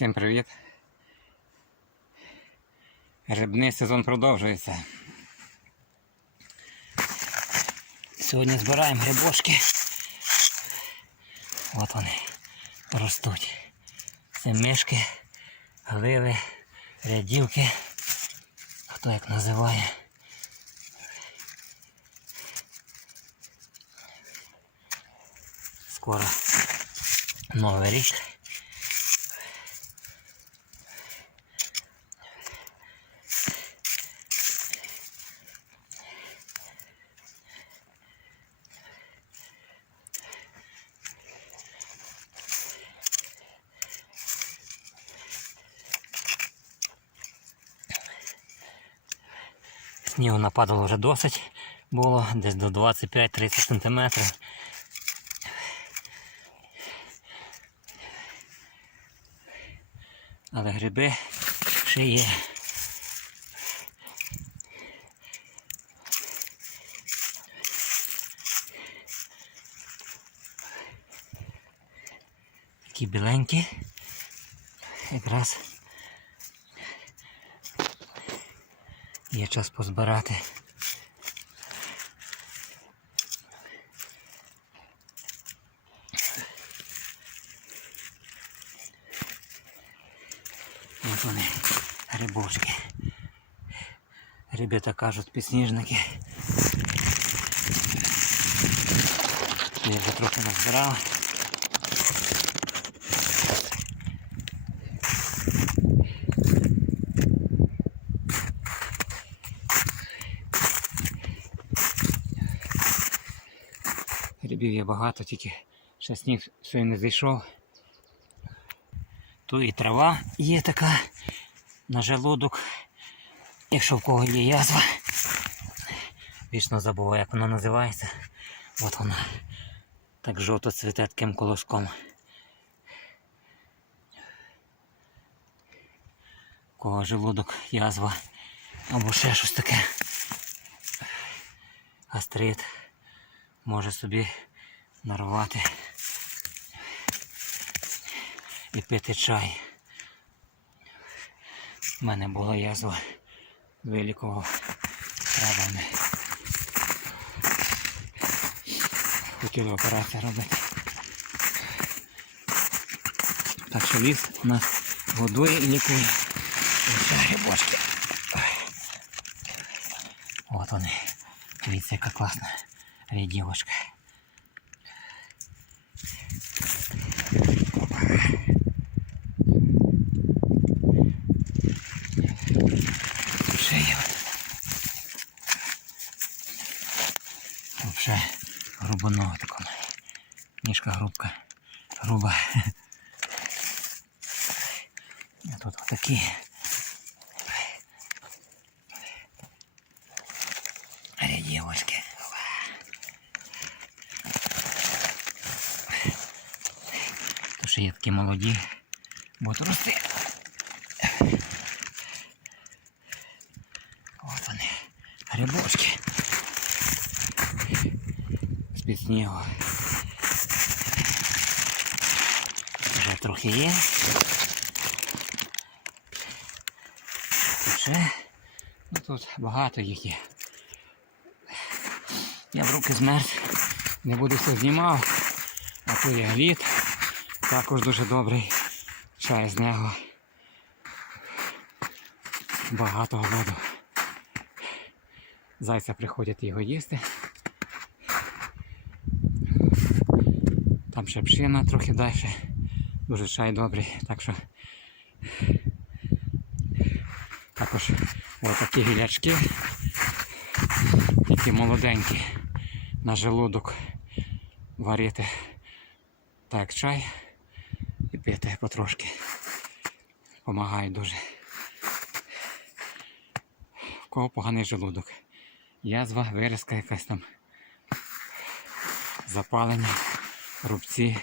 Всім привіт. Грибний сезон продовжується. Сьогодні збираємо грибочки. От вони ростуть. Це мишки, гливи, рядівки. Хто як називає. Скоро новий рік. Снігу нападало вже досить було, десь до 25-30 см. Але гриби ще є. Такі біленькі. Якраз є час позбирати. Ось вони, грибочки. Ребята кажуть підсніжники. Я вже трохи назбирав. Грибів є багато, тільки ще сніг й не зайшов. Тут і трава є така на желудок. Якщо в кого є язва. Вічно забуваю, як вона називається. От вона. Так жовто цвіте таким колоском. Кого желудок, язва або ще щось таке. Гастрит може собі нарвати і пити чай. У мене була язва, вилікував травами. Хотіли операцію робити. Так що ліс нас годує і лікує. Грибочки. От вони. Дивіться, яка класна рядівочка. Ще є. Вообще грубоного такого. Ніжка грубка. Груба. А тут отакі. Рядівочки. То ще є такі молоді. Будуть рости. От вони. Грибочки. З-під снігу. Вже трохи є. Ще. Ну тут багато їх є. Я в руки змерз. Не буду все знімав. А тут є глід. Також дуже добрий. Чай з нього. Багато воду. Зайця приходять його їсти. Там ще пшина трохи далі. Дуже чай добрий. Так що також отакі гілячки. Такі молоденькі на желудок варити так чай і потрошки. Помагає дуже. В кого поганий желудок. Язва, виразка якась там. Запалення, рубці.